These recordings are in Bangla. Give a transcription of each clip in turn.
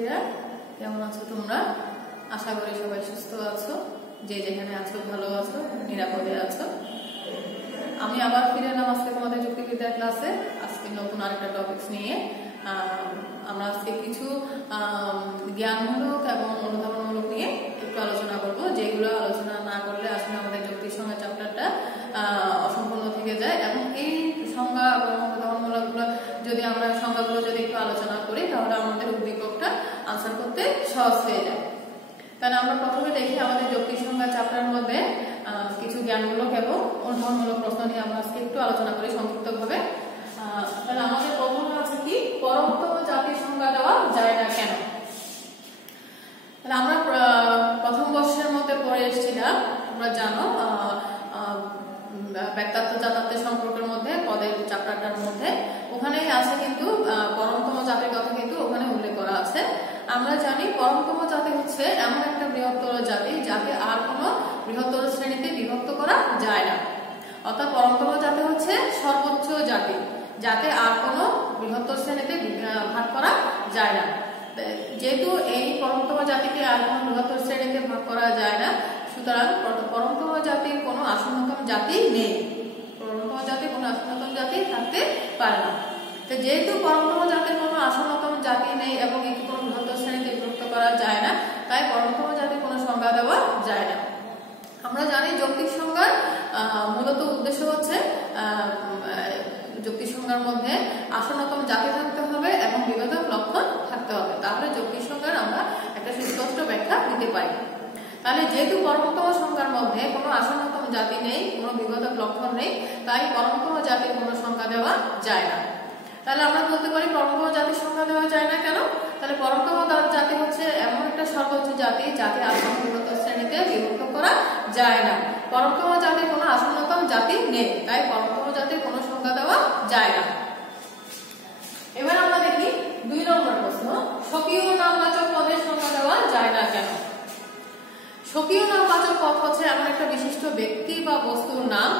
শিক্ষার্থীরা, কেমন আছো তোমরা? আশা করি সবাই সুস্থ আছো, যে যেখানে আছো ভালো আছো, নিরাপদে আছো। আমি আবার ফিরে এলাম আজকে তোমাদের যুক্তিবিদ্যা ক্লাসে। আজকে নতুন আরেকটা টপিকস নিয়ে আমরা আজকে কিছু জ্ঞানমূলক এবং অনুধাবনমূলক নিয়ে একটু আলোচনা করবো, যেগুলো আলোচনা না করলে আসলে আমাদের যুক্তির সংজ্ঞা চ্যাপ্টারটা অসম্পূর্ণ থেকে যায়। এবং এই সংজ্ঞা এবং অনুধাবনমূলকগুলো যদি আমরা সংজ্ঞাগুলো যদি একটু আলোচনা করি, তাহলে আমাদের উদ্দীপকটা আনসার করতে সহজ হয়ে যায়। তাহলে আমরা প্রথমে দেখি আমাদের যৌক্তিক সংজ্ঞা চ্যাপ্টারের মধ্যে কিছু জ্ঞানমূলক এবং অনুধাবনমূলক প্রশ্ন নিয়ে আমরা আজকে একটু আলোচনা করি সংক্ষিপ্তভাবে। তাহলে আমাদের প্রথমে আছে কি, পরমতম জাতির সংজ্ঞা দেওয়া যায় না কেন? তাহলে আমরা প্রথম বর্ষের মধ্যে পড়ে এসেছিলাম, তোমরা জানো, ব্যক্তাত্ব জাতাত্বের সম্পর্কের মধ্যে পদের চ্যাপ্টারটার মধ্যে ওখানেই আছে কিন্তু পরমতম জাতির কথা কিন্তু ওখানে উল্লেখ করা আছে। আমরা জানি পরমতম জাতি হচ্ছে এমন একটা বৃহত্তর জাতি যাকে আর কোনো বৃহত্তর শ্রেণীতে বিভক্ত করা যায় না। অর্থাৎ পরমতম জাতি হচ্ছে সর্বোচ্চ জাতি যাকে আর কোনো বৃহত্তর শ্রেণীতে ভাগ করা যায় না। যেহেতু এই পরমতম জাতিকে আর কোনো বৃহত্তর শ্রেণীতে ভাগ করা যায় না, সুতরাং পরমতম জাতির কোনো আসন্নতম জাতি নেই। পরমতম জাতির কোনো আসন্নতম জাতি থাকতে পারে না। তো যেহেতু পরমতম জাতির কোনো আসন্নতম জাতি নেই এবং একে কোনো বৃহত্তর শ্রেণীতে বিভক্ত করা যায় না, তাই পরমতম জাতির কোনো সংজ্ঞা দেওয়া যায় না। আমরা জানি যৌক্তিক সংজ্ঞার মূলত উদ্দেশ্য হচ্ছে যৌক্তিক সংজ্ঞার মধ্যে আসন্নতম জাতি থাকতে হবে এবং বিভেদক লক্ষণ থাকতে হবে, তাহলে যৌক্তিক সংজ্ঞার আমরা একটা সুস্পষ্ট ব্যাখ্যা দিতে পারি। তাহলে যেহেতু পরমতম সংজ্ঞার মধ্যে কোনো আসন্নতম জাতি নেই, কোনো বিভেদক লক্ষণ নেই, তাই পরমতম জাতির কোনো সংজ্ঞা দেওয়া যায় না। তাহলে আমরা বলতে পারি পরমতম জাতির সংজ্ঞা দেওয়া যায় না কেন? তাহলে পরমতম জাতি হচ্ছে এমন একটা সর্বোচ্চ জাতি যাকে আর কোনো বৃহত্তর শ্রেণীতে বিভক্ত করা যায় না। পরমতম জাতির কোনো আসন্নতম জাতি নেই, তাই পরমতম জাতির কোনো সংজ্ঞা দেওয়া যায় না। এবার আমরা দেখি 2 নম্বর প্রশ্ন, স্বকীয় নামবাচক পদের সংজ্ঞা দেওয়া যায় না কেন? স্বকীয় নামবাচক পদ হচ্ছে এমন একটা বিশিষ্ট ব্যক্তি বা বস্তুর নাম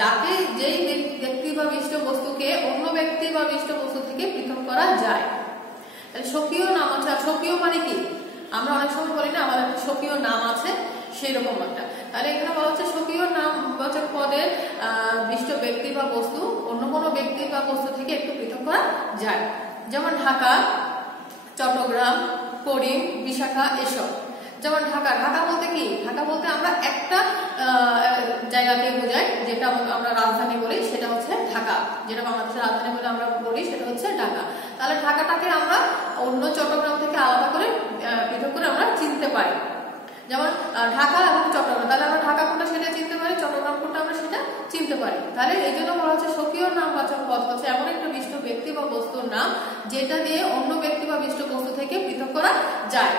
যাকে যেই ব্যক্তি বা বিশিষ্ট বস্তুকে অন্য ব্যক্তি বা বিশিষ্ট বস্তু থেকে পৃথক করা যায়। তাহলে স্বকীয় নাম আছে। স্বকীয় মানে কি? আমরা অনেক সময় বলি না আমাদের একটা স্বকীয় নাম আছে, সেই রকম একটা। তাহলে এখানে বলা হচ্ছে স্বকীয় নামবাচক পদের বিশিষ্ট ব্যক্তি বা বস্তু অন্য কোনো ব্যক্তি বা বস্তু থেকে একটু পৃথক করা যায়। যেমন ঢাকা, চট্টগ্রাম, করিম, বিশাখা, এসব। যেমন ঢাকা, ঢাকা বলতে কি? ঢাকা বলতে আমরা একটা জায়গাকে বোঝাই, যেটা আমরা রাজধানী বলি সেটা হচ্ছে ঢাকা, যেটা বাংলাদেশের রাজধানী বলে আমরা বলি সেটা হচ্ছে ঢাকা। তাহলে ঢাকাটাকে আমরা অন্য চট্টগ্রাম থেকে আলাদা করে পৃথক করে আমরা চিনতে পারি। যেমন ঢাকা এবং চট্টগ্রাম, তাহলে আমরা ঢাকা কোনটা সেটা চিনতে পারি, চট্টগ্রাম কোনটা আমরা সেটা চিনতে পারি। তাহলে এই জন্য বলা হচ্ছে স্বকীয় নামবাচক পদ হচ্ছে এমন একটা বিশিষ্ট ব্যক্তি বা বস্তুর নাম যেটা দিয়ে অন্য ব্যক্তি বা বিশিষ্ট বস্তু থেকে পৃথক করা যায়,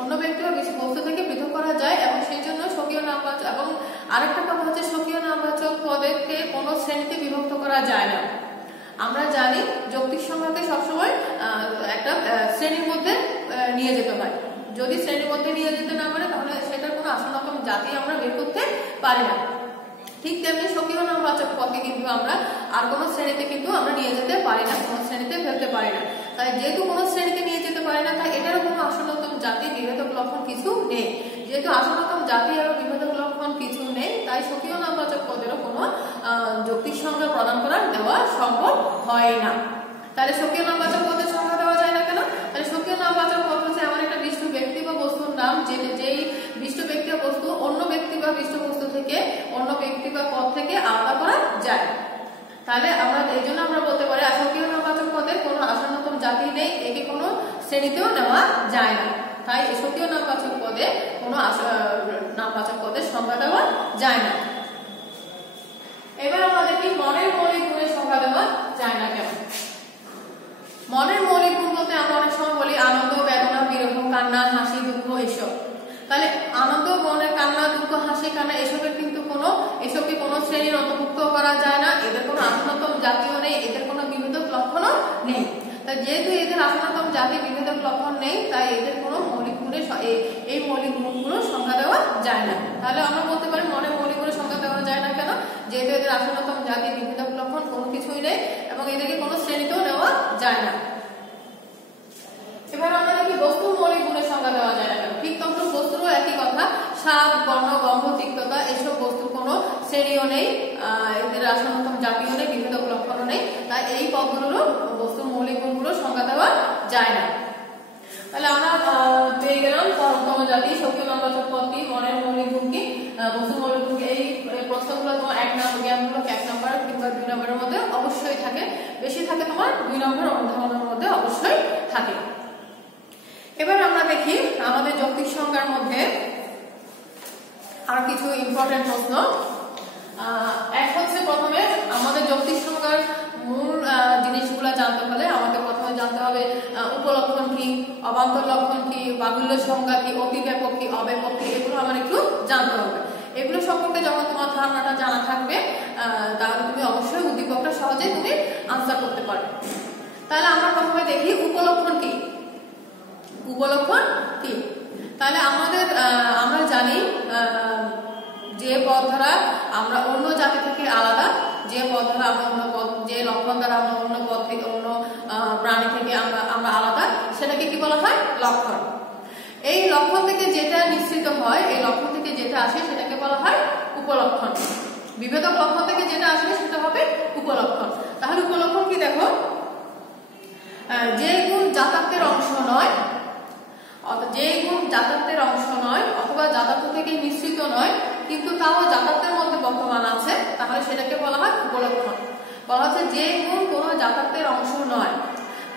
অন্য ব্যক্তি বা বিশিষ্ট বস্তু থেকে পৃথক করা যায়, এবং সেই জন্য স্বকীয় নামবাচক। এবং আরেকটা কথা হচ্ছে স্বকীয় নামবাচক পদকে কোনো শ্রেণীতে বিভক্ত করা যায় না। আমরা জানি যৌক্তিক সংজ্ঞাকে সবসময় একটা শ্রেণীর মধ্যে নিয়ে যেতে হয়। যদি শ্রেণীর মধ্যে নিয়ে যেতে না পারে তাহলে সেটার কোনো আসন্নতম জাতি আমরা বের করতে পারি না। ঠিক তেমনি স্বকীয় নামবাচক পদকে কিন্তু আমরা আর কোনো শ্রেণীতে কিন্তু আমরা নিয়ে যেতে পারি না, কোনো শ্রেণীতে ফেলতে পারি না। তাই যেহেতু কোনো শ্রেণীতে নিয়ে যেতে পারি না, তাই এটারও কোনো আসন্নতম জাতি বিভেদক লক্ষণ কিছু নেই। যেহেতু আসন্নতম জাতি আর বিভেদক লক্ষণ কিছু নেই, তাই স্বকীয় নামবাচক পদেরও কোনো যৌক্তিক সংজ্ঞা প্রদান করা দেওয়া সম্ভব হয় না। তাহলে স্বকীয় নামবাচক পদের সংজ্ঞা দেওয়া যায় না কেন? তাহলে স্বকীয় নামবাচক পদ হচ্ছে এমন একটা বিশিষ্ট ব্যক্তি বা বস্তুর নাম যেই বিশিষ্ট ব্যক্তি বা বস্তু অন্য ব্যক্তি বা বিশিষ্ট বস্তু থেকে অন্য ব্যক্তি বা পদ থেকে আলাদা করা যায়। তাহলে আমরা এই জন্য আমরা বলতে পারি স্বকীয় নামবাচক পদের কোনো আসন্নতম জাতি নেই, একে কোনো শ্রেণীতেও নেওয়া যায় না। তাই স্বকীয় নামবাচক পদে কোনো নামবাচক পদের সংজ্ঞা দেওয়া যায় না। এবার আমরা দেখি মনের মৌলিক গুণের সংজ্ঞা দেওয়া যায় না কেন? মনের মৌলিক গুণ বলতে আমরা অনেক সময় বলি আনন্দ, বেদনা, বিরহ, কান্না, হাসি, দুঃখ, এসব। তাহলে আনন্দ, মনের কান্না, দুঃখ, হাসি, কান্না এসবের কিন্তু এসবকে কোনো শ্রেণীর অন্তর্ভুক্ত করা যায় না। এদের কোনো আসন্নতম জাতিও নেই, এদের কোনো বিভেদক লক্ষণও নেই। তাই যেহেতু এদের আসন্নতম জাতি বিভেদক লক্ষণ নেই, তাই এদের কোনো মৌলিক গুণের এই মৌলিক গুণগুলো সংজ্ঞা দেওয়া যায় না। তাহলে আমরা বলতে পারি মনের মৌলিক গুণের সংজ্ঞা দেওয়া যায় না কেন? যেহেতু এদের আসন্নতম জাতি বিভেদক লক্ষণ কোনো কিছুই নেই এবং এদেরকে কোনো শ্রেণীতেও নেওয়া যায় না। এবার আমরা স্বাদ, বর্ণ, গন্ধ, তিক্ততা এসব বস্তুর কোনো শ্রেণীও নেই, এদের আসন্নতম জাতিও নেই, বিভেদক লক্ষণও নেই। তাই এই পদগুলোর বস্তুর মৌলিক গুণগুলো সংজ্ঞা দেওয়া যায় না। তাহলে আমরা পেয়ে গেলাম পরমতম জাতি, শক্তি নন্দচক পদ কি, মনের মৌলিক গুণ কি, বস্তুর মৌলিক গুণ কি। এই প্রশ্নগুলো তোমার 1 নম্বর জ্ঞানমূলক 1 নম্বর কিংবা 2 নম্বরের মধ্যে অবশ্যই থাকে, বেশি থাকে তোমার 2 নম্বর অনুধাবনের মধ্যে অবশ্যই থাকে। এবার আমরা দেখি আমাদের যৌক্তিক সংজ্ঞার মধ্যে আর কিছু ইম্পর্টেন্ট প্রশ্ন। এক হচ্ছে প্রথমে আমাদের যৌক্তিক সংজ্ঞার মূল জিনিসগুলো জানতে হলে আমাদের প্রথমে জানতে হবে উপলক্ষণ কি, অবান্তর লক্ষণ কি, বাহুল্য সংজ্ঞা কি, অতিব্যাপক কি, অব্যাপক কি, এগুলো আমার একটু জানতে হবে। এগুলো সম্পর্কে যখন তোমার ধারণাটা জানা থাকবে তাহলে তুমি অবশ্যই উদ্দীপকটা সহজে তুমি আনসার করতে পারবে। তাহলে আমরা প্রথমে দেখি উপলক্ষণ কি। উপলক্ষণ কি? তাহলে আমরা জানি যে পদ দ্বারা আমরা অন্য জাতি থেকে আলাদা, যে পদ দ্বারা আমরা যে লক্ষণ দ্বারা আমরা অন্য পদ থেকে অন্য প্রাণী থেকে আমরা আলাদা, সেটাকে কি বলা হয়? লক্ষণ। এই লক্ষণ থেকে যেটা নিশ্চিত হয়, এই লক্ষণ থেকে যেটা আসে সেটাকে বলা হয় উপলক্ষণ। বিভেদক লক্ষণ থেকে যেটা আসবে সেটা হবে উপলক্ষণ। তাহলে উপলক্ষণ কি দেখো, যে গুণ জাতার্থের অংশ নয়, যে গুণ জাতার্থের অংশ নয় অথবা জাতার্থ থেকে নিশ্চিত নয় কিন্তু তাও জাতার্থের মধ্যে বর্তমান আছে, তাহলে সেটাকে বলা হয় উপলক্ষণ। বলা হচ্ছে যে গুণ কোনো জাতার্থের অংশ নয়,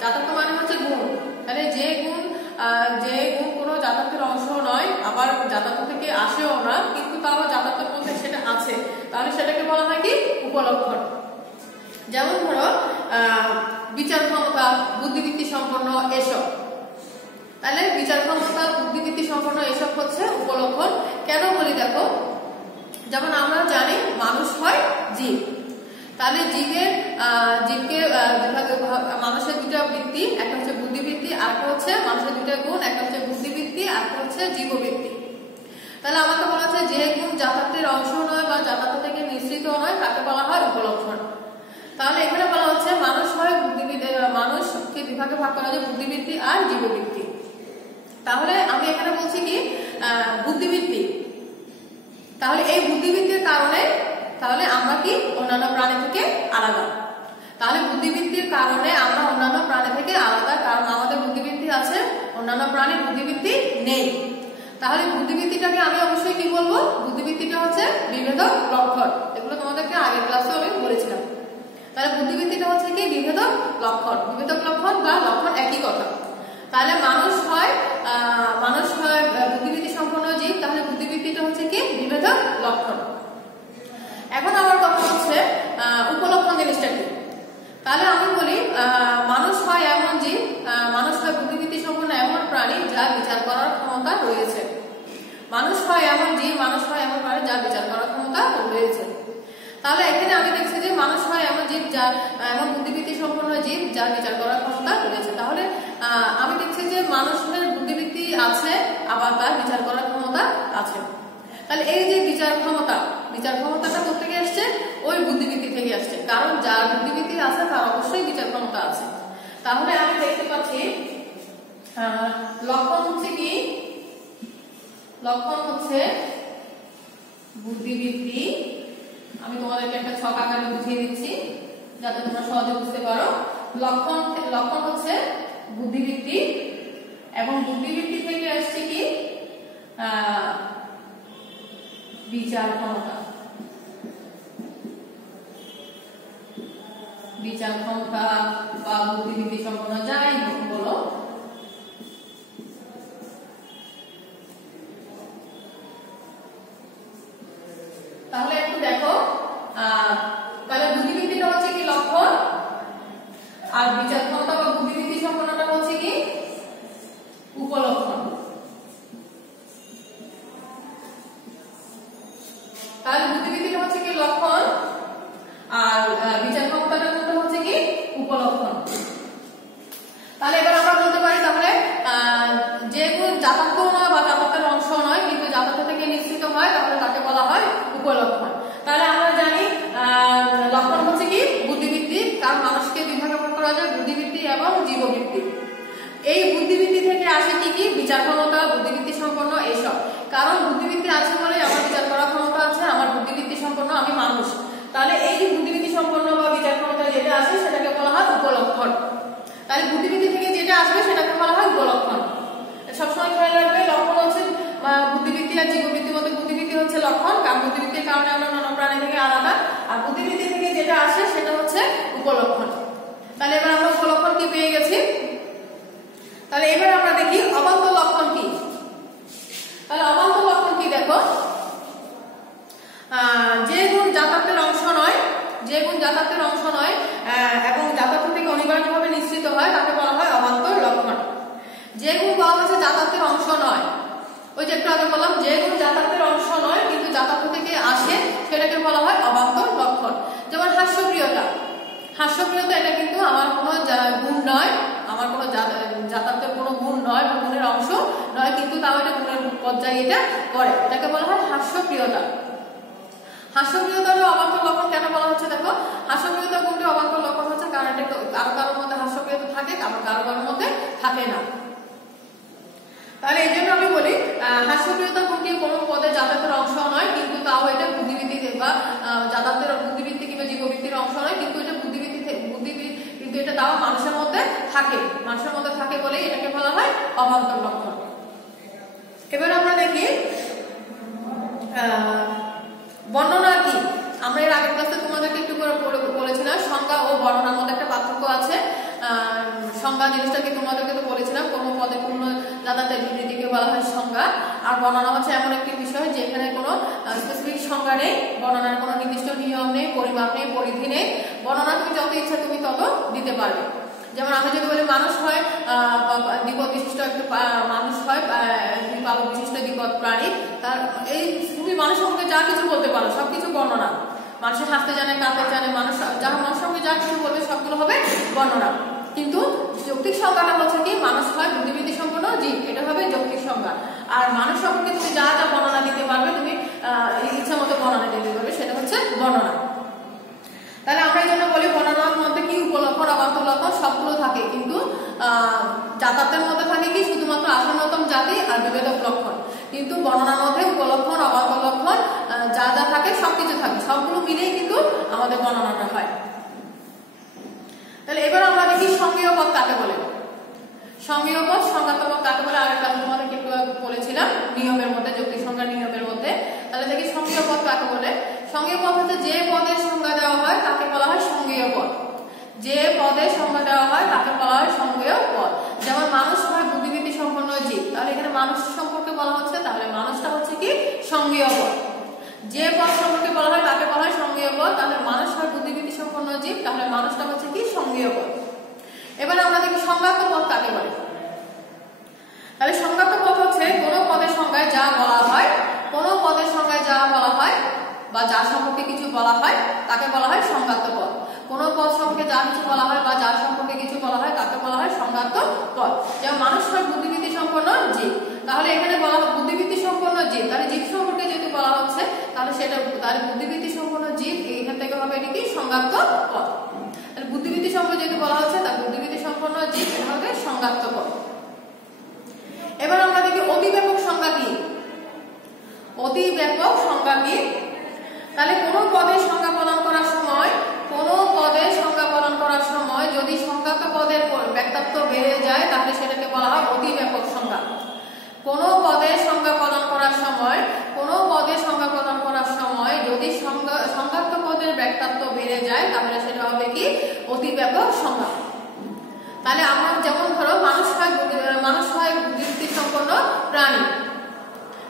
জাতার্থ মানে হচ্ছে গুণ, তাহলে যে গুণ কোনো জাতার্থের অংশ নয় আবার জাতার্থ থেকে আসেও না কিন্তু তাও জাতার্থের মধ্যে সেটা আছে, তাহলে সেটাকে বলা হয় কি? উপলক্ষণ। যেমন ধরো বিচার ক্ষমতা, বুদ্ধিবৃত্তি সম্পন্ন এসব, তাহলে বিচার ক্ষমতা, বুদ্ধিবৃত্তি সম্পন্ন এসব হচ্ছে উপলক্ষণ। কেন বলি দেখো, যেমন আমরা জানি মানুষ হয় জীব, তাহলে জীবকে মানুষের দুটা বৃত্তি, একটা হচ্ছে বুদ্ধিবৃত্তি আর একটা হচ্ছে মানুষের দুটা গুণ, একটা হচ্ছে বুদ্ধিবৃত্তি আর একটা হচ্ছে জীববৃত্তি। তাহলে আমাকে বলা হচ্ছে যে গুণ জাতার্থের অংশ নয় বা জাতার্থ থেকে নিশ্চিত নয় তাকে বলা হয় উপলক্ষণ। তাহলে এখানে বলা হচ্ছে মানুষ হয় বুদ্ধিবৃত্তি, মানুষকে দুভাগে ভাগ করা যায় বুদ্ধিবৃত্তি আর জীববৃত্তি। তাহলে আমি এখানে বলছি কি বুদ্ধিবৃত্তি, তাহলে এই বুদ্ধিবৃত্তির কারণে তাহলে আমরা কি অন্যান্য প্রাণী থেকে আলাদা। তাহলে বুদ্ধিবৃত্তির কারণে আমরা অন্যান্য প্রাণী থেকে আলাদা, কারণ আমাদের বুদ্ধিবৃত্তি আছে, অন্যান্য প্রাণীর বুদ্ধিবৃত্তি নেই। তাহলে বুদ্ধিবৃত্তিটাকে আমি অবশ্যই কি বলবো, বুদ্ধিবৃত্তিটা হচ্ছে বিভেদক লক্ষণ। এগুলো তোমাদেরকে আগের ক্লাসে আমি বলেছিলাম। তাহলে বুদ্ধিবৃত্তিটা হচ্ছে কি বিভেদক লক্ষণ। বিভেদক লক্ষণ বা লক্ষণ একই কথা। তাহলে মানুষ হয় বুদ্ধিবৃত্তি সম্পন্ন জীব, তাহলে বুদ্ধিবৃত্তিটা হচ্ছে কি বিভেদক লক্ষণ। এখন আমার কথা হচ্ছে উপলক্ষণ জিনিসটা কি। তাহলে আমি বলি মানুষ হয় এমন জীব, মানুষ হয় বুদ্ধিবৃত্তি সম্পন্ন এমন প্রাণী যার বিচার করার ক্ষমতা রয়েছে। মানুষ হয় এমন জীব, মানুষ হয় এমন প্রাণী যার বিচার করার ক্ষমতা রয়েছে। তাহলে এখানে আমি দেখছি যে মানুষ হয় এমন জীব, যার এমন বুদ্ধিবৃত্তি সম্পন্ন জীব যার বিচার করার ক্ষমতা রয়েছে। তাহলে আমি দেখছি যে মানুষের বুদ্ধিবৃত্তি আছে আবার তার বিচার করার ক্ষমতা আছে। তাহলে এই যে বিচার ক্ষমতাটা কোথেকে আসছে? ওই বুদ্ধিবৃত্তি থেকে আসছে, কারণ যার বুদ্ধিবৃত্তি আছে তার অবশ্যই বিচার ক্ষমতা আছে। তাহলে আমি দেখতে পাচ্ছি লক্ষণ হচ্ছে কি, লক্ষণ হচ্ছে বুদ্ধিবৃত্তি। আমি তোমাদেরকে একটা ছক আকারে বুঝিয়ে দিচ্ছি যাতে তোমরা সহজে বুঝতে পারো। লক্ষণ হচ্ছে বুদ্ধিবৃত্তি, এবং বুদ্ধিবৃত্তি থেকে আসছে কি বিচার ক্ষমতা। বিচার ক্ষমতা বা বুদ্ধিবৃত্তি সম্পন্ন যাই বলো। তাহলে একটু দেখো, তাহলে বুদ্ধিবৃত্তিটা হচ্ছে কি লক্ষণ, আর বিচার ক্ষমতা বা বুদ্ধিবৃত্তি সম্পন্নটা হচ্ছে কি উপলক্ষণ। তাহলে বুদ্ধিবৃত্তিটা হচ্ছে কি লক্ষণ আর বিচার ক্ষমতাটা হচ্ছে কি উপলক্ষণ। তাহলে এবার আমরা বলতে পারি তাহলে যে গুণ জাতার্থ নয় বা জাতার্থের অংশ নয় কিন্তু জাতার্থ থেকে নিশ্চিত হয় তাহলে তাকে বলা হয় উপলক্ষণ। তাহলে আমরা জানি লক্ষণ হচ্ছে কি বুদ্ধিবৃত্তি, কারণ মানুষকে দুই ভাগে ভাগ করা যায় বুদ্ধিবৃত্তি এবং জীববৃত্তি। এই বুদ্ধিবৃত্তি থেকে আসে কি কি বিচার ক্ষমতা, বুদ্ধিবৃত্তি সম্পন্ন এসব। কারণ বুদ্ধিবৃত্তি আছে বলে আমার বিচার করার ক্ষমতা আছে, আমার বুদ্ধিবৃত্তি সম্পন্ন, আমি মানুষ। তাহলে এই যে বুদ্ধিবৃত্তি সম্পন্ন বা বিচার ক্ষমতা যেটা আছে সেটাকে বলা হয় উপলক্ষণ। তাহলে বুদ্ধিবৃত্তি থেকে যেটা আসবে সেটাকে বলা হয় উপলক্ষণ। সবসময় খেয়াল রাখবে, লক্ষণ হচ্ছে বুদ্ধিবৃত্তি আর জীববৃত্তির মধ্যে বুদ্ধিবৃত্তি হচ্ছে লক্ষণ, কারণ বুদ্ধিবৃত্তির কারণে আমরা নানা প্রাণী থেকে আলাদা, আর বুদ্ধিবৃত্তি থেকে যেটা আসে সেটা হচ্ছে উপলক্ষণ। তাহলে এবার আমরা উপলক্ষণ কি পেয়ে গেছি। তাহলে এবার আমরা দেখি অবান্তর লক্ষণ কি। তাহলে অবান্তর লক্ষণ কি দেখো, যে গুণ জাতার্থের অংশ নয়, যে গুণ জাতার্থের অংশ নয় এবং জাতার্থ থেকে অনিবার্যভাবে নিশ্চিত হয় তাকে বলা হয় অবান্তর লক্ষণ। যে গুণ বলা হচ্ছে জাতার্থের অংশ নয়, ওই যে একটু আগে বললাম যে গুণ জাতার্থের অংশ নয় কিন্তু জাতার্থ থেকে আসে সেটাকে বলা হয় অবান্তর লক্ষণ। যেমন হাস্যপ্রিয়তা, হাস্যপ্রিয়তা এটা কিন্তু আমার কোনো গুণ নয়, আমার কোনো জাতার্থের কোনো গুণ নয় বা গুণের অংশ নয়, কিন্তু তাও এটা গুণের পর্যায়ে এটা করে, এটাকে বলা হয় হাস্যপ্রিয়তা। হাস্যপ্রিয়তার অবান্তর লক্ষণ কেন বলা হচ্ছে দেখো, হাস্যপ্রিয়তা গুণটি অবান্তর লক্ষণ হচ্ছে কারণ এটা কারো কারোর মধ্যে হাস্যপ্রিয়তা থাকে, কারো কারোর মধ্যে থাকে না। তাহলে এই জন্য আমি বলি হাস্যপ্রিয়তা গুণটি কোনো পদে জাতার্থের অংশ নয় কিন্তু তাও এটা বুদ্ধিবৃত্তি বা জাতার্থের বুদ্ধিবৃত্তি কিংবা জীববৃত্তির অংশ নয়, কিন্তু এটা বুদ্ধিবৃত্তি কিন্তু এটা তাও মানুষের মধ্যে থাকে, মানুষের মধ্যে থাকে বলে এটাকে বলা হয় অবান্তর লক্ষণ। এবার আমরা দেখি বর্ণনা কি। আমরা এর আগের ক্লাসে তোমাদেরকে একটু করে বলেছিলাম সংজ্ঞা ও বর্ণনার মধ্যে একটা পার্থক্য আছে। সংজ্ঞা জিনিসটাকে তোমাদেরকে তো বলেছিলাম কোন পদে পূর্ণ জাতার্থের বিবৃতিকে বলা হয় সংজ্ঞা, আর বর্ণনা হচ্ছে এমন একটি বিষয় যেখানে কোনো স্পেসিফিক সংজ্ঞা নেই, বর্ণনার কোনো নির্দিষ্ট নিয়ম নেই, পরিমাপ নেই, পরিধি নেই, বর্ণনা তুমি যত ইচ্ছা তুমি তত দিতে পারবে। যেমন আমি যদি বলি মানুষ হয় দ্বিপদ বিশিষ্ট একটা মানুষ হয়, দুই পালক বিশিষ্ট দ্বিপদ প্রাণী, তার এই তুমি মানুষের সঙ্গে যা কিছু বলতে পারো সবকিছু বর্ণনা। মানুষের হাসতে জানে, কাঁদতে জানে, মানুষ যারা মানুষের সঙ্গে যা কিছু বলবে সবগুলো হবে বর্ণনা। কিন্তু যৌক্তিক সংজ্ঞাটা হচ্ছে কি মানুষ হয় বুদ্ধিবৃত্তি সম্পন্ন জীব, এটা হবে যৌক্তিক সংজ্ঞা। আর মানুষ সম্পর্কে তুমি যা যা বর্ণনা দিতে পারবে, তুমি ইচ্ছা মতো বর্ণনা দিতে পারবে, সেটা হচ্ছে বর্ণনা। তাহলে আমরা এই জন্য বলি বর্ণনার মধ্যে কি উপলক্ষণ অবান্তর লক্ষণ সবগুলো থাকে, কিন্তু জাতার্থের মধ্যে থাকে কি শুধুমাত্র আসন্নতম জাতি আর বিভেদক লক্ষণ, কিন্তু বর্ণনার মধ্যে উপলক্ষণ অবান্তর লক্ষণ যা যা থাকে সবকিছু থাকে, সবগুলো মিলেই কিন্তু আমাদের বর্ণনাটা হয়। তাহলে এবার আমরা দেখি সঙ্গীয় পদ কাকে বলে। সঙ্গীয় পদ সংজ্ঞাত পদ কাকে বলে আরেকটা তোমাদেরকে একটু বলেছিলাম নিয়মের মধ্যে, যৌক্তিক সংজ্ঞার নিয়মের মধ্যে। তাহলে দেখি সঙ্গীয় পদ কাকে বলে। সঙ্গীয় পদ হচ্ছে যে পদের সংজ্ঞা দেওয়া হয় তাকে বলা হয় সঙ্গীয় পদ, যে পদের সংজ্ঞা দেওয়া হয় তাকে বলা হয় সঙ্গীয় পদ। যেমন মানুষ হয় বুদ্ধিবৃত্তি সম্পন্ন জীব, তাহলে এখানে মানুষ সম্পর্কে বলা হচ্ছে, তাহলে মানুষটা হচ্ছে কি সঙ্গীয় পদ। যে পদ সম্পর্কে বলা হয় তাকে বলা হয় সঙ্গীয় পদ, তাহলে মানুষ হয় বুদ্ধিবৃত্তি সম্পন্ন জীব, তাহলে মানুষটা হচ্ছে কি সঙ্গীয় পদ। এবার আমরা দেখি সংজ্ঞাত পদ কাকে বলে। তাহলে সংজ্ঞাত পদ হচ্ছে কোন পদের সংজ্ঞায় যা বলা হয়, কোন পদের সংজ্ঞায় যা বলা হয় বা যার সম্পর্কে কিছু বলা হয় তাকে বলা হয় সংজ্ঞাত পদ। কোন পদ সম্পর্কে যা কিছু বলা হয় বা যার সম্পর্কে কিছু বলা হয় তাকে বলা হয় সংজ্ঞাত পদ। যেমন মানুষ হয় বুদ্ধিবৃত্তি সম্পন্ন জীব, তাহলে এখানে বলা হয় বুদ্ধিবৃত্তি সম্পন্ন জীব, তাহলে জীব সম্পর্কে যেহেতু বলা হচ্ছে তাহলে সেটা তাহলে বুদ্ধিবৃত্তি সম্পন্ন জীব, এখান থেকে হবে এটি কি সংজ্ঞাত পদ। তাহলে বুদ্ধিবৃত্তি সম্পর্কে যেহেতু বলা হচ্ছে তার বুদ্ধিবৃত্তি সম্পন্ন জীব, এটা হবে সংজ্ঞাত পদ। এবার আমরা দেখি অতি ব্যাপক সংজ্ঞা কি। অতি ব্যাপক সংজ্ঞা কি। তাহলে কোন পদের সংজ্ঞা প্রদান করার সময়, কোন পদের সংজ্ঞা প্রদান করার সময় যদি সংজ্ঞাত পদের ব্যাপ্তাত্ব বেড়ে যায় তাহলে সেটাকে বলা হয় অতি ব্যাপক সংজ্ঞা। কোন পদের সংজ্ঞা প্রদান করার সময়, কোন পদের সংজ্ঞা প্রদান করার সময় যদি সংজ্ঞাত পদের ব্যাপ্তাত্ব বেড়ে যায় তাহলে সেটা হবে কি অতি ব্যাপক সংজ্ঞা। তাহলে আমরা যেমন ধরো মানুষ হয় বুদ্ধিবৃত্তি সম্পন্ন প্রাণী,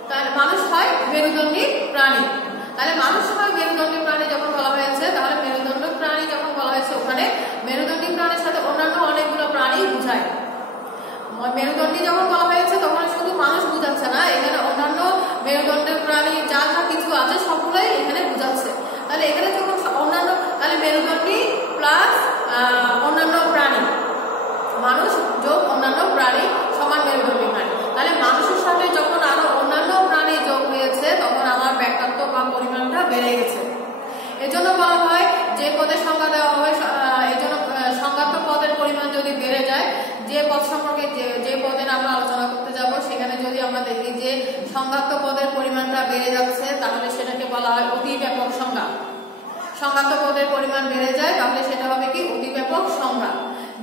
তাহলে মানুষ হয় মেরুদণ্ডী প্রাণী। তাহলে মানুষ হয় মেরুদণ্ডী প্রাণী যখন বলা হয়েছে, তাহলে মেরুদণ্ড প্রাণী যখন বলা হয়েছে ওখানে মেরুদণ্ডী প্রাণীর সাথে অন্যান্য অনেকগুলো প্রাণী বোঝায়। মেরুদণ্ডী যখন বলা হয়েছে তখন শুধু মানুষ বোঝাচ্ছে না, এখানে অন্যান্য মেরুদণ্ডের প্রাণী যা যা কিছু আছে সবগুলোই এখানে বোঝাচ্ছে। তাহলে এখানে যখন অন্যান্য, তাহলে মেরুদণ্ডী প্লাস অন্যান্য প্রাণী, মানুষ যোগ অন্যান্য প্রাণী সমান মেরুদণ্ডী প্রাণী। তাহলে মানুষের সাথে যখন আরো অন্যান্য প্রাণী যোগ হয়েছে তখন আমার ব্যাখ্যাত্ব বা পরিমাণটা বেড়ে গেছে। এজন্য বলা হয় যে পদের সংজ্ঞা দেওয়া হয়, এই জন্য সংজ্ঞাত পদের পরিমাণ যদি বেড়ে যায়, যে পদ সম্পর্কে যে পদের আমরা আলোচনা করতে যাব সেখানে যদি আমরা দেখি যে সংজ্ঞাত পদের পরিমাণটা বেড়ে যাচ্ছে তাহলে সেটাকে বলা হয় অতি ব্যাপক সংজ্ঞা। সংজ্ঞাত পদের পরিমাণ বেড়ে যায় তাহলে সেটা হবে কি অতি ব্যাপক সংজ্ঞা।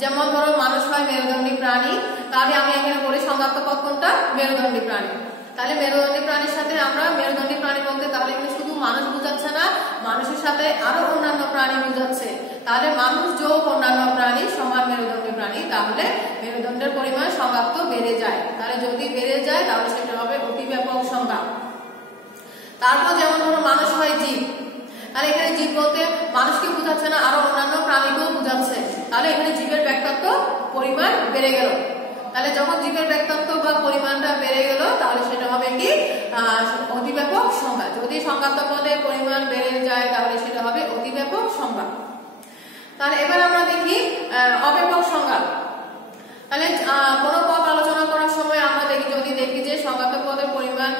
যেমন ধরো মানুষ হয় মেরুদণ্ডী প্রাণী, তাহলে আমি এখানে বলি সংজ্ঞাত পদ কোনটা? মেরুদণ্ডী প্রাণী। তাহলে মেরুদণ্ডী প্রাণীর সাথে আমরা মেরুদণ্ডী প্রাণী বলতে তাহলে এখানে শুধু মানুষ বোঝাচ্ছে না, মানুষের সাথে আরো অন্যান্য প্রাণী বোঝাচ্ছে। তাহলে মানুষ যোগ অন্যান্য প্রাণী সমান মেরুদণ্ডী প্রাণী, তাহলে মেরুদণ্ডের পরিমাণ সংজ্ঞাত বেড়ে যায়। তাহলে যদি বেড়ে যায় তাহলে সেটা হবে অতি ব্যাপক সংজ্ঞা। তারপর যেমন ধরো মানুষ হয় জীব, তাহলে এখানে জীব বলতে মানুষকে বোঝাচ্ছে না, আরো অন্যান্য প্রাণীকেও বোঝাচ্ছে। তাহলে এখানে জীবের ব্যক্তাত্ব পরিমাণ বেড়ে গেল। তাহলে যখন জীবের ব্যক্তাত্ব বা পরিমাণটা বেড়ে গেল তাহলে সেটা হবে কি অতি ব্যাপক সংজ্ঞা। যদি সংজ্ঞাত পদের পরিমাণ বেড়ে যায় তাহলে সেটা হবে অতি ব্যাপক সংজ্ঞা। তাহলে এবার আমরা দেখি অব্যাপক সংজ্ঞা। তাহলে কোন পদ আলোচনা করার সময় আমরা যদি দেখি যে সংজ্ঞাত পদের পরিমাণ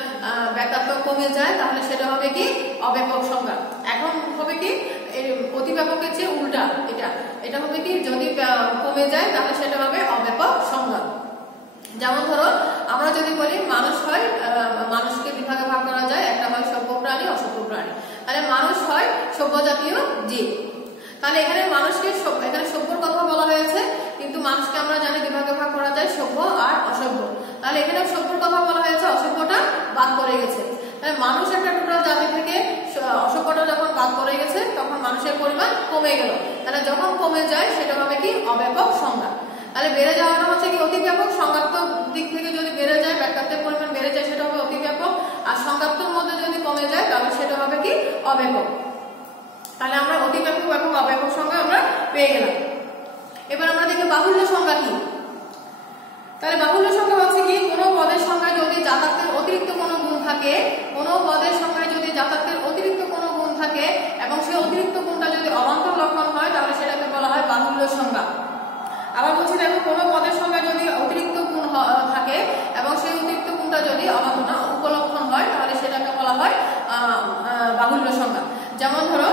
ব্যক্তাত্ব কমে যায় তাহলে সেটা হবে কি অব্যাপক সংজ্ঞা। এখন হবে কি অতি ব্যাপকের চেয়ে উল্টা, এটা হবে কি যদি কমে যায় তাহলে সেটা হবে অব্যাপক সংজ্ঞা। যেমন ধরো আমরা যদি বলি মানুষ হয়, মানুষকে বিভাগে ভাগ করা যায়, একটা হয় সভ্য প্রাণী, অসভ্য প্রাণী। তাহলে মানুষ হয় সভ্য জাতীয় জীব। তাহলে এখানে মানুষকে এখানে সভ্যর কথা বলা হয়েছে, কিন্তু মানুষকে আমরা জানি বিভাগে ভাগ করা যায় সভ্য আর অসভ্য। তাহলে এখানে সভ্যর কথা বলা হয়েছে, অসভ্যটা বাদ পড়ে গেছে। তাহলে মানুষ একটা টোটাল জাতি থেকে অসভ্যটা যখন বাদ পড়ে গেছে তখন মানুষের পরিমাণ কমে গেল। তাহলে যখন কমে যায় সেটা হবে কি অব্যাপক সংজ্ঞা। তাহলে বেড়ে যাওয়াটা হচ্ছে কি অতি ব্যাপক। সংজ্ঞাত দিক থেকে যদি বেড়ে যায়, ব্যক্তাত্বের পরিমাণ বেড়ে যায় সেটা হবে অতি ব্যাপক, আর সংজ্ঞাতের মধ্যে যদি কমে যায় তাহলে সেটা হবে কি অব্যাপক। তাহলে আমরা অতি ব্যাপক এবং অব্যাপক সংজ্ঞা আমরা পেয়ে গেলাম। এবার আমরা দেখি বাহুল্য সংজ্ঞা কি। তাহলে বাহুল্য সংজ্ঞা হচ্ছে কি কোনো পদের সংখ্যায় যদি যাতায়াতের অতিরিক্ত কোনো গুণ থাকে, কোনো পদের সংখ্যায় যদি যাতায়াতের অতিরিক্ত কোনো গুণ থাকে এবং সেই অতিরিক্ত গুণটা যদি অবান্তর লক্ষণ হয় তাহলে সেটাকে বলা হয় বাহুল্য সংজ্ঞা। আবার বলছি দেখো কোনো পদের সংখ্যায় যদি অতিরিক্ত গুণ থাকে এবং সেই অতিরিক্ত গুণটা যদি অবান্তর উপলক্ষণ হয় তাহলে সেটাকে বলা হয় বাহুল্য সংজ্ঞা। যেমন ধরো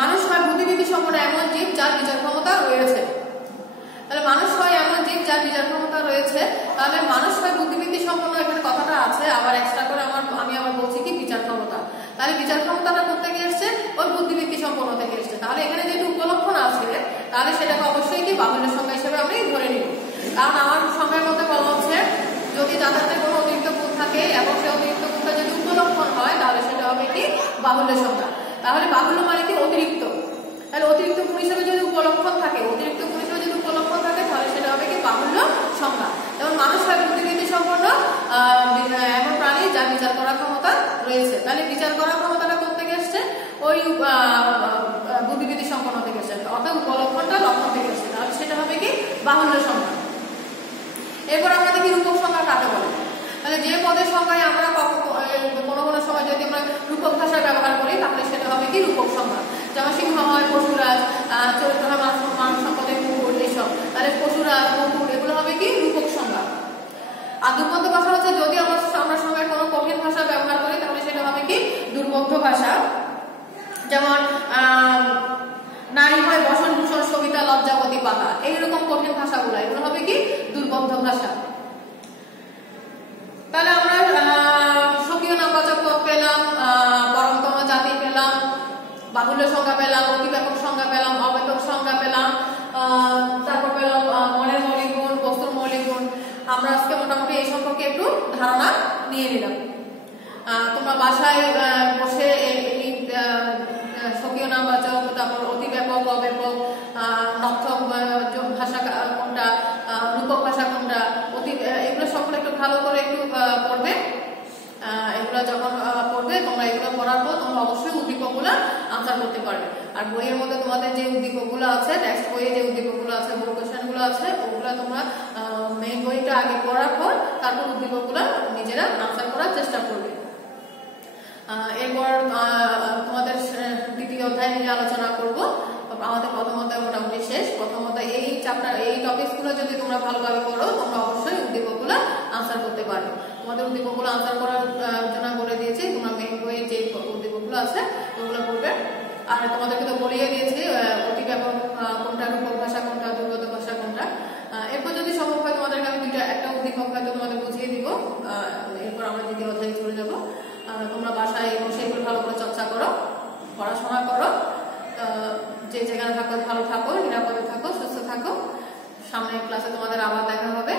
মানুষ হয় বুদ্ধিবৃত্তি সম্পন্ন এমন জীব যার বিচার ক্ষমতা রয়েছে। তাহলে মানুষ হয় এমন জীব যার বিচার ক্ষমতা রয়েছে, তাহলে মানুষ হয় বুদ্ধিবৃত্তি সম্পন্ন এখানে কথাটা আছে, আবার এক্সট্রা করে আমি আবার বলছি কি বিচার ক্ষমতা। তাহলে বিচার ক্ষমতাটা কোথেকে এসছে? ওই বুদ্ধিবৃত্তি সম্পন্ন থেকে এসছে। তাহলে এখানে যেহেতু উপলক্ষণ আছে তাহলে সেটাকে অবশ্যই কি বাহুল্য সংজ্ঞা হিসেবে আমি ধরে নিব। কারণ আমার সংজ্ঞার মধ্যে বলা হচ্ছে যদি যাতায়াতের কোনো অতিরিক্ত গুণ থাকে এবং সেই অতিরিক্ত গুণটা যদি উপলক্ষণ হয় তাহলে সেটা হবে কি বাহুল্য সংজ্ঞা। তাহলে বাহুল্য মানে কি অতিরিক্ত। তাহলে অতিরিক্ত গুণ হিসেবে যদি উপলক্ষণ থাকে, অতিরিক্ত গুণ হিসেবে যদি উপলক্ষণ থাকে তাহলে সেটা হবে কি বাহুল্য সংজ্ঞা। যেমন মানুষ হয় বুদ্ধিবৃত্তি সম্পন্ন এমন প্রাণী যার বিচার করার ক্ষমতা রয়েছে। তাহলে বিচার করার ক্ষমতাটা কোথেকে এসছে? ওই বুদ্ধিবৃত্তি সম্পন্ন থেকে এসছে, অর্থাৎ উপলক্ষণটা লক্ষণ থেকে এসছে। তাহলে সেটা হবে কি বাহুল্য সংজ্ঞা। এরপর আমরা দেখি রূপক সংজ্ঞা কাকে বলে। তাহলে যে পদের সংখ্যায় আমরা কোনো কোনো সময় যদি আমরা রূপক ভাষা ব্যবহার করি তাহলে সেটা হবে কি রূপক সংজ্ঞা। যেমন সিংহ হয় পশুরাজ, চরিত্র হয় মানব সম্পদের কুকুর, এইসব। তাহলে পশুরাজ, কুকুর এগুলো হবে কি রূপক সংজ্ঞা। আর দুর্বোধ্য ভাষা হচ্ছে যদি আমরা সংজ্ঞায় কোনো কঠিন ভাষা ব্যবহার করি তাহলে সেটা হবে কি দুর্বোধ্য ভাষা। যেমন নারী হয় বসন ভূষণ সবিতা লজ্জাবতী পাতা, এইরকম কঠিন ভাষাগুলো এগুলো হবে কি দুর্বোধ্য ভাষা। তাহলে আমরা স্বকীয় নামবাচক পদ পেলাম, পরমতম জাতি পেলাম, বাহুল্য সংজ্ঞা পেলাম, অতি ব্যাপক সংজ্ঞা পেলাম, অব্যাপক সংজ্ঞা পেলাম, তারপর পেলাম মনের মৌলিক গুণ, বস্তুর মৌলিক গুণ। আমরা আজকে মোটামুটি এই সম্পর্কে একটু ধারণা নিয়ে নিলাম। তোমরা বাসায় বসে এই স্বকীয় নামবাচক, তারপর অতি ব্যাপক, অব্যাপক, নর্থক ভাষা কোনটা, রূপক ভাষা কোনটা, এগুলো সকলে একটু ভালো করে একটু পড়বে। এগুলো যখন পড়বে তোমরা এগুলো পড়ার পর তোমরা অবশ্যই উদ্দীপকগুলো আনসার করতে পারবে। আর বইয়ের মধ্যে তোমাদের যে উদ্দীপকগুলো আছে, টেক্সট বইয়ে যে উদ্দীপকগুলো আছে, বোর্ড কোশ্চেনগুলো আছে, ওগুলো তোমরা মেইন বইটা আগে পড়ার পর তারপর উদ্দীপকগুলো নিজেরা আনসার করার চেষ্টা করবে। এরপর তোমাদের দ্বিতীয় অধ্যায় নিয়ে আলোচনা করব। আমাদের প্রথম অধ্যায় মোটামুটি শেষ। প্রথম অধ্যায় এই চ্যাপ্টার এই টপিকসগুলো যদি তোমরা ভালোভাবে পড়ো তোমরা অবশ্যই উদ্দীপকগুলো আনসার করতে পারবে। তোমাদের উদ্দীপকগুলো আনসার করার জন্য বলে দিয়েছি, তোমরা মেইন বইয়ে যে উদ্দীপকগুলো আছে ওগুলো পড়বে। আর তোমাদেরকে তো বলিয়ে দিয়েছি অতি ব্যাপক কোনটা, রূপক ভাষা কোনটা, দুর্গত ভাষা কোনটা। এরপর যদি সম্ভব হয় তোমাদেরকে আমি একটা উদ্দীপক হয়তো তোমাদের বুঝিয়ে দিব, এরপর আমরা দ্বিতীয় অধ্যায়ে চলে যাব। তোমরা বাসায় বসে এগুলো ভালো করে চর্চা করো, পড়াশোনা করো, যে যেখানে থাকো ভালো থাকো, নিরাপদে থাকো, সুস্থ থাকো। সামনের ক্লাসে তোমাদের আবার দেখা হবে।